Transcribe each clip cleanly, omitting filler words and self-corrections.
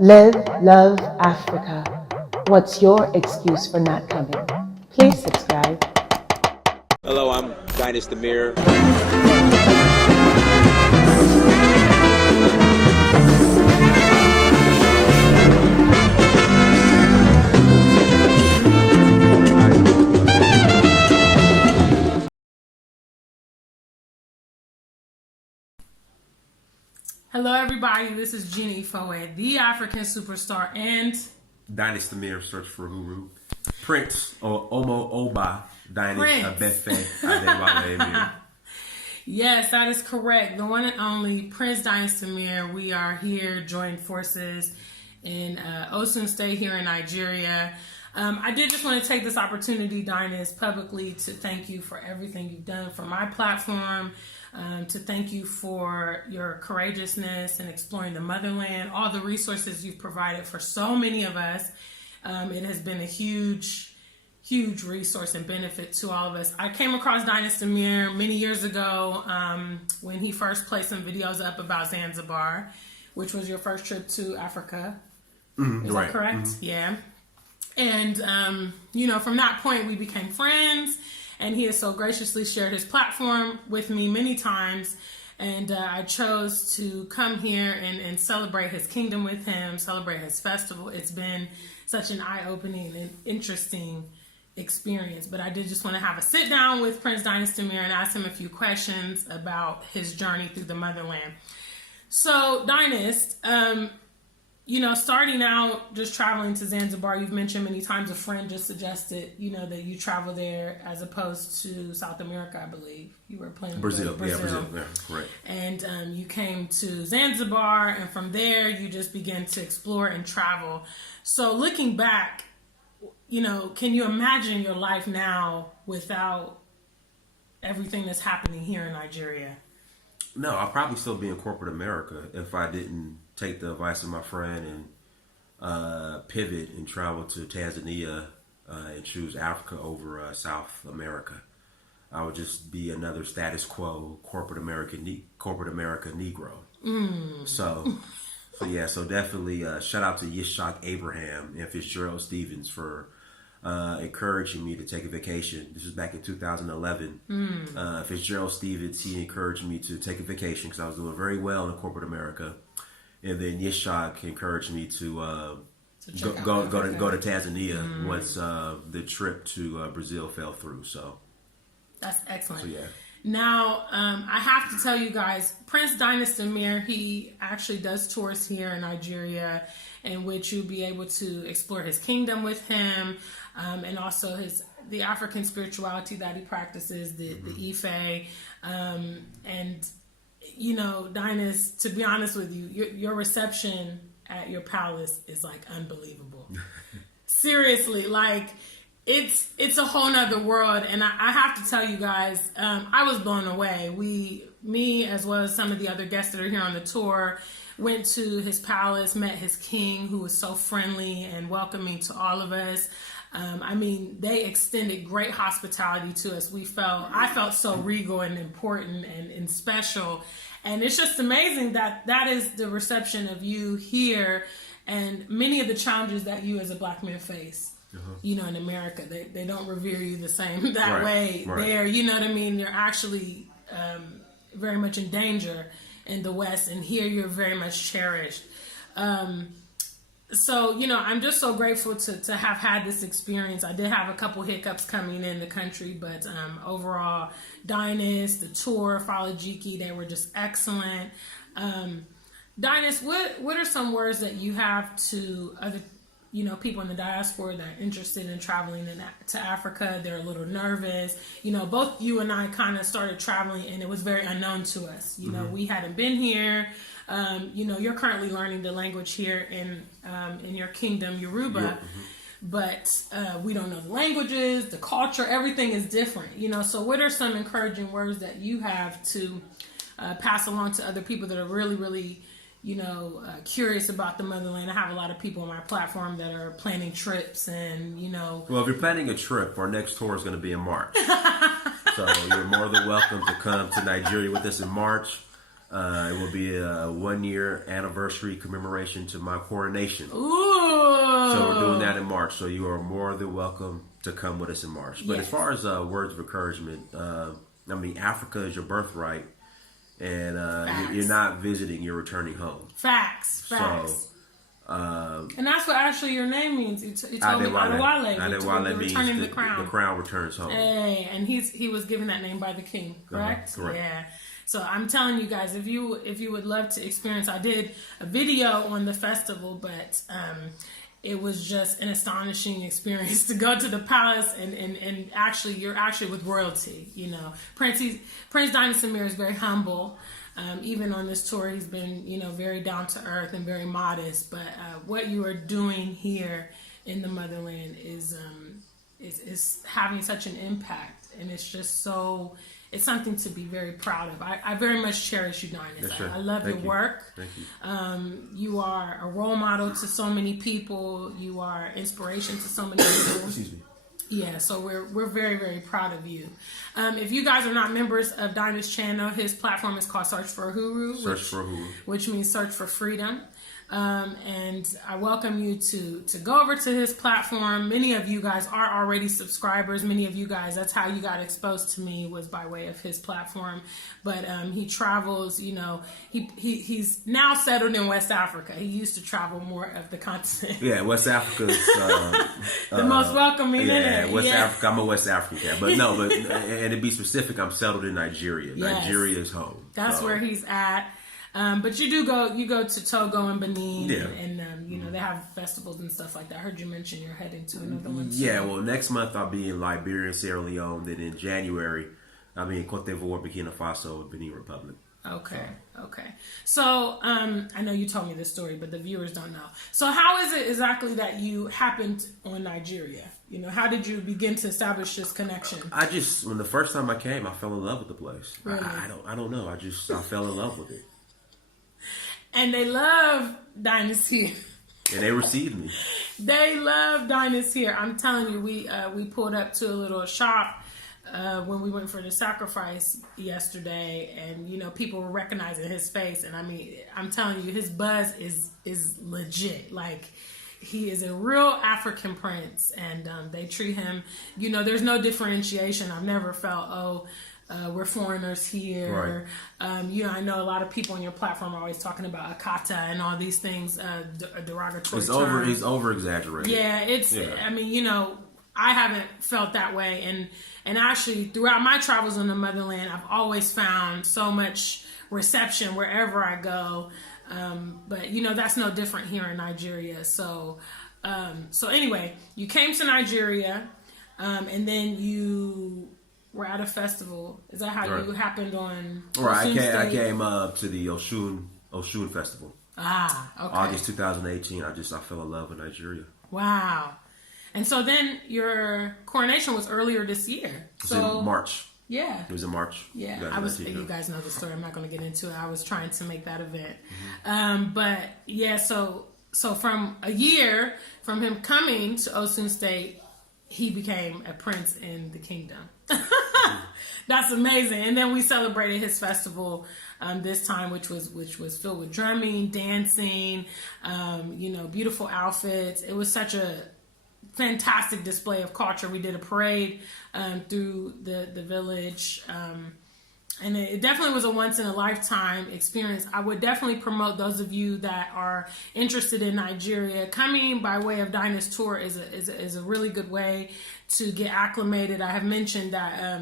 Live, love Africa. What's your excuse for not coming? Please subscribe. Hello, I'm Dynast Amir. Hello everybody, this is Jenny Foe, the African superstar, and Dynast Amir, search for Guru. Prince or Omo Oba Dynast Abefe Adewale. Yes, that is correct. The one and only Prince Dynast Amir. We are here, joined forces in Osun State here in Nigeria. I did just want to take this opportunity, Dynast, publicly to thank you for everything you've done for my platform. To thank you for your courageousness in exploring the motherland, all the resources you've provided for so many of us. It has been a huge resource and benefit to all of us. I came across Dynast Amir many years ago when he first placed some videos up about Zanzibar, which was your first trip to Africa. Is that correct? Mm-hmm. Yeah. And, from that point, we became friends. And he has so graciously shared his platform with me many times. And I chose to come here and celebrate his kingdom with him, celebrate his festival. It's been such an eye-opening and interesting experience. But I did just want to have a sit down with Prince Dynast Amir and ask him a few questions about his journey through the motherland. So, Dynast, starting out just traveling to Zanzibar, you've mentioned many times a friend just suggested, that you travel there as opposed to South America, I believe. You were planning Brazil. to go to Brazil. Yeah, correct. And you came to Zanzibar, and from there you just began to explore and travel. So looking back, can you imagine your life now without everything that's happening here in Nigeria? No, I'll probably still be in corporate America if I didn't take the advice of my friend and pivot and travel to Tanzania and choose Africa over South America. I would just be another status quo corporate America Negro. So definitely shout out to Yishak Abraham and Fitzgerald Stevens for encouraging me to take a vacation. This was back in 2011. Fitzgerald Stevens, he encouraged me to take a vacation because I was doing very well in corporate America. And then Yishak encouraged me to go to Tanzania once the trip to Brazil fell through. So that's excellent. So yeah. Now, I have to tell you guys, Prince Dynast Amir, he actually does tours here in Nigeria, in which you'll be able to explore his kingdom with him, and also the African spirituality that he practices, the Ife, and Dynast, to be honest with you, your reception at your palace is like unbelievable. Seriously, like it's a whole nother world. And I have to tell you guys, I was blown away. Me as well as some of the other guests that are here on the tour, went to his palace, met his king, who was so friendly and welcoming to all of us. They extended great hospitality to us. I felt so regal and important and special. And it's just amazing that is the reception of you here and many of the challenges that you as a black man face. In America, they don't revere you the same that way. Right. There, you're actually very much in danger in the West, and here you're very much cherished. So, I'm just so grateful to have had this experience. I did have a couple hiccups coming in the country, but overall, Dynast, the tour, Falajiki, they were just excellent. Dynast, what are some words that you have to other people in the diaspora that are interested in traveling to Africa? They're a little nervous. Both you and I kind of started traveling, and it was very unknown to us. We hadn't been here. You're currently learning the language here in your kingdom, Yoruba, but we don't know the languages, the culture, everything is different. So what are some encouraging words that you have to pass along to other people that are really, really curious about the motherland? I have a lot of people on my platform that are planning trips and, Well, if you're planning a trip, our next tour is going to be in March. So you're more than welcome to come to Nigeria with us in March. It will be a 1 year anniversary commemoration to my coronation. Ooh. So we're doing that in March. So you are more than welcome to come with us in March. But Yes. as far as words of encouragement, I mean, Africa is your birthright, and you're not visiting; you're returning home. Facts. And that's what actually your name means. You told me Adewale. Adewale means returning the crown. The crown returns home. Hey, and he was given that name by the king, correct? Correct. Yeah. So I'm telling you guys, if you would love to experience, I did a video on the festival, but it was just an astonishing experience to go to the palace and actually you're actually with royalty. You know, Prince Dynast Amir is very humble. Even on this tour, he's been, very down to earth and very modest. But what you are doing here in the motherland is having such an impact, and it's just so. It's something to be very proud of. I very much cherish you, Dynast. Yes, I love your work. Thank you. You are a role model to so many people. You are inspiration to so many people. Excuse me. Yeah, so we're very, very proud of you. If you guys are not members of Dynast's channel, his platform is called Search for Uhuru, which means search for freedom. And I welcome you to go over to his platform. Many of you guys are already subscribers. Many of you guys, that's how you got exposed to me, was by way of his platform. But he travels, he's now settled in West Africa. He used to travel more of the continent. Yeah, West Africa is the most welcoming. Yeah, West Africa. I'm a West African cat, but and to be specific, I'm settled in Nigeria. Yes. Nigeria is home. That's where he's at. But you go to Togo and Benin, and they have festivals and stuff like that. I heard you mention you're heading to another one. Yeah, well, next month I'll be in Liberia and Sierra Leone. Then in January, I'll be in Cote d'Ivoire, Burkina Faso, and Benin Republic. Okay. So I know you told me this story, but the viewers don't know. So how is it exactly that you happened on Nigeria? How did you begin to establish this connection? When the first time I came, I fell in love with the place. Really? I don't know. I fell in love with it. And they love Dynast here. And they received me. They love Dynast here. I'm telling you, we pulled up to a little shop when we went for the sacrifice yesterday, and people were recognizing his face. And I mean, I'm telling you, his buzz is legit. Like, he is a real African prince, and they treat him. There's no differentiation. I've never felt we're foreigners here. Right. I know a lot of people on your platform are always talking about Akata and all these things, derogatory It's terms. He's over exaggerated. Yeah, I mean, I haven't felt that way, and actually throughout my travels in the motherland, I've always found so much reception wherever I go. But that's no different here in Nigeria. So anyway, you came to Nigeria, and then you were at a festival. Is that how you happened on? Right, I came to the Oshun Festival. Ah, okay. August 2018. I fell in love with Nigeria. Wow. And so then your coronation was earlier this year. It was in March. Yeah. It was in March. Yeah. You guys know the story. I'm not going to get into it. I was trying to make that event. Mm-hmm. But yeah, so from a year from him coming to Osun State, he became a prince in the kingdom. That's amazing. And then we celebrated his festival this time, which was filled with drumming, dancing, beautiful outfits. It was such a fantastic display of culture. We did a parade through the village, and it definitely was a once-in-a-lifetime experience. I would definitely promote those of you that are interested in Nigeria. Coming by way of Dynast Tour is a really good way to get acclimated. I have mentioned that,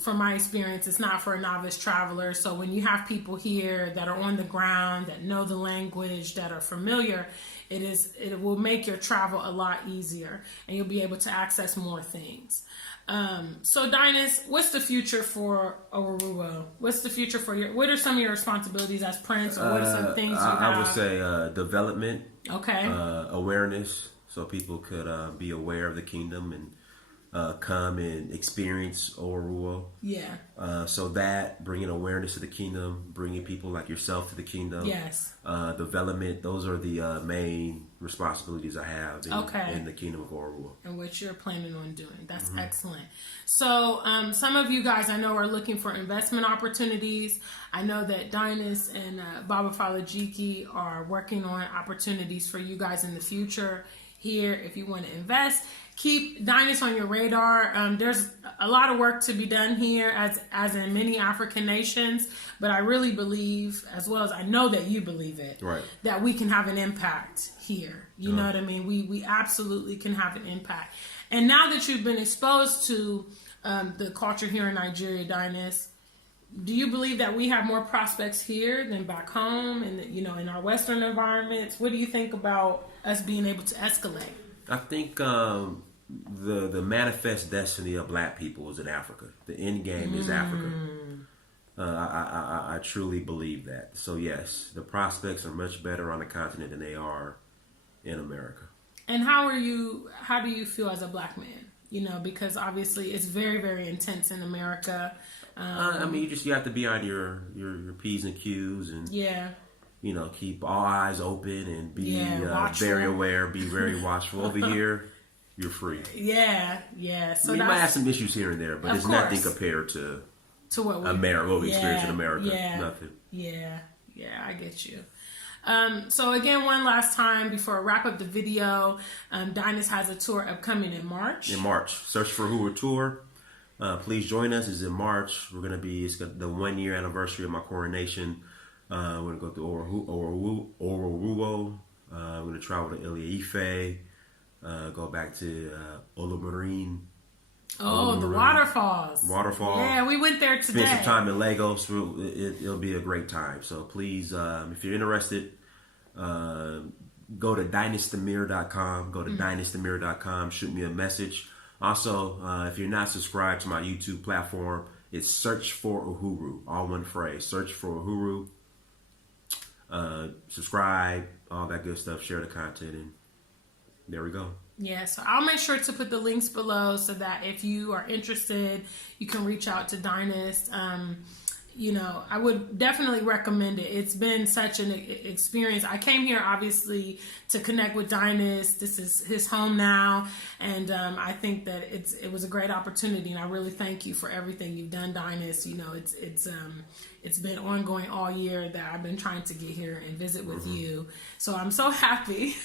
from my experience, it's not for a novice traveler. So when you have people here that are on the ground, that know the language, that are familiar, it will make your travel a lot easier, and you'll be able to access more things. So Dynast, what's the future for Ororuwo? What's the future for what are some of your responsibilities as prince, or what are some things you have? I would say development, okay, awareness, so people could be aware of the kingdom and come and experience Ororuwo. Yeah. So that, bringing awareness to the kingdom, bringing people like yourself to the kingdom. Yes. Development, those are the main responsibilities I have in the kingdom of Ororuwo. And what you're planning on doing. That's excellent. So some of you guys I know are looking for investment opportunities. I know that Dynast and Baba Falajiki are working on opportunities for you guys in the future here. If you want to invest, keep Dynast on your radar. There's a lot of work to be done here, as in many African nations. But I really believe, as well as I know that you believe it, right, that we can have an impact here. You know what I mean? We absolutely can have an impact. And now that you've been exposed to the culture here in Nigeria, Dynast, do you believe that we have more prospects here than back home, and in our Western environments? What do you think about us being able to escalate? I think the manifest destiny of Black people is in Africa. The end game is Africa. I truly believe that. So yes, the prospects are much better on the continent than they are in America. And how do you feel as a Black man? Because obviously it's very, very intense in America. I mean, you have to be on your P's and Q's and keep all eyes open and be very aware, be very watchful. Over here, you're free. Yeah. So you might have some issues here and there, but it's nothing compared to what we experience in America. Nothing. Yeah, I get you. So again, one last time before I wrap up the video, Dynast has a tour upcoming in March. Search for Ororuwo Tour. Please join us. It's in March. It's the 1 year anniversary of my coronation. We're going to go to Ororuwo. We're going to travel to Ile-Ife. Go back to Olomarine. Oh, the waterfalls. Yeah, we went there today. Spend some time in Lagos. It'll be a great time. So please, if you're interested, go to DynastAmir.com. Go to DynastAmir.com. Shoot me a message. Also, if you're not subscribed to my YouTube platform, it's search for Uhuru. All one phrase. Search for Uhuru. Subscribe, all that good stuff. Share the content, and there we go. Yeah, so I'll make sure to put the links below so that if you are interested, you can reach out to Dynast. I would definitely recommend it. It's been such an experience. I came here obviously to connect with Dynast. This is his home now, and I think that it was a great opportunity. And I really thank you for everything you've done, Dynast. It's been ongoing all year that I've been trying to get here and visit with you. So I'm so happy.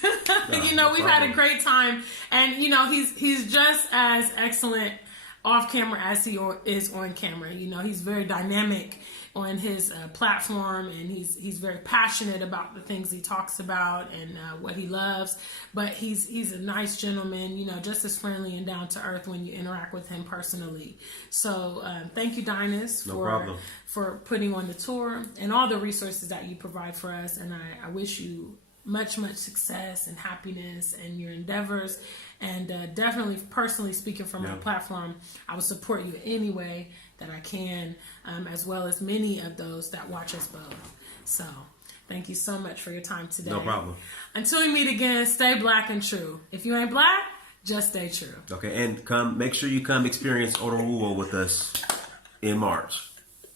We've had a great time, and he's just as excellent off camera as he is on camera. He's very dynamic on his platform, and he's very passionate about the things he talks about and what he loves. But he's a nice gentleman, just as friendly and down to earth when you interact with him personally. So thank you, Dynast, for putting on the tour and all the resources that you provide for us. And I wish you much success and happiness in your endeavors, and definitely, personally speaking from my platform, I will support you any way that I can, as well as many of those that watch us both. So thank you so much for your time today. No problem. Until we meet again, stay Black and true. If you ain't Black, just stay true. Okay, and make sure you come experience Ororuwo with us in March.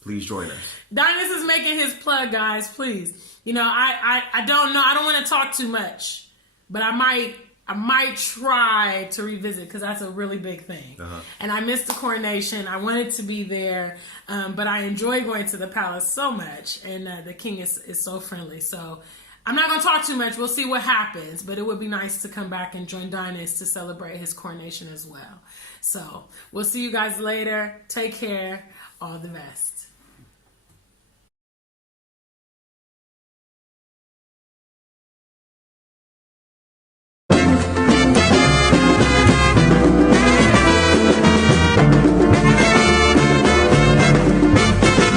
Please join us. Dynast is making his plug, guys. Please. I don't know. I don't want to talk too much, but I might try to revisit, because that's a really big thing. And I missed the coronation. I wanted to be there, but I enjoy going to the palace so much, and the king is so friendly. So I'm not going to talk too much. We'll see what happens, but it would be nice to come back and join Dynast to celebrate his coronation as well. So we'll see you guys later. Take care. All the best.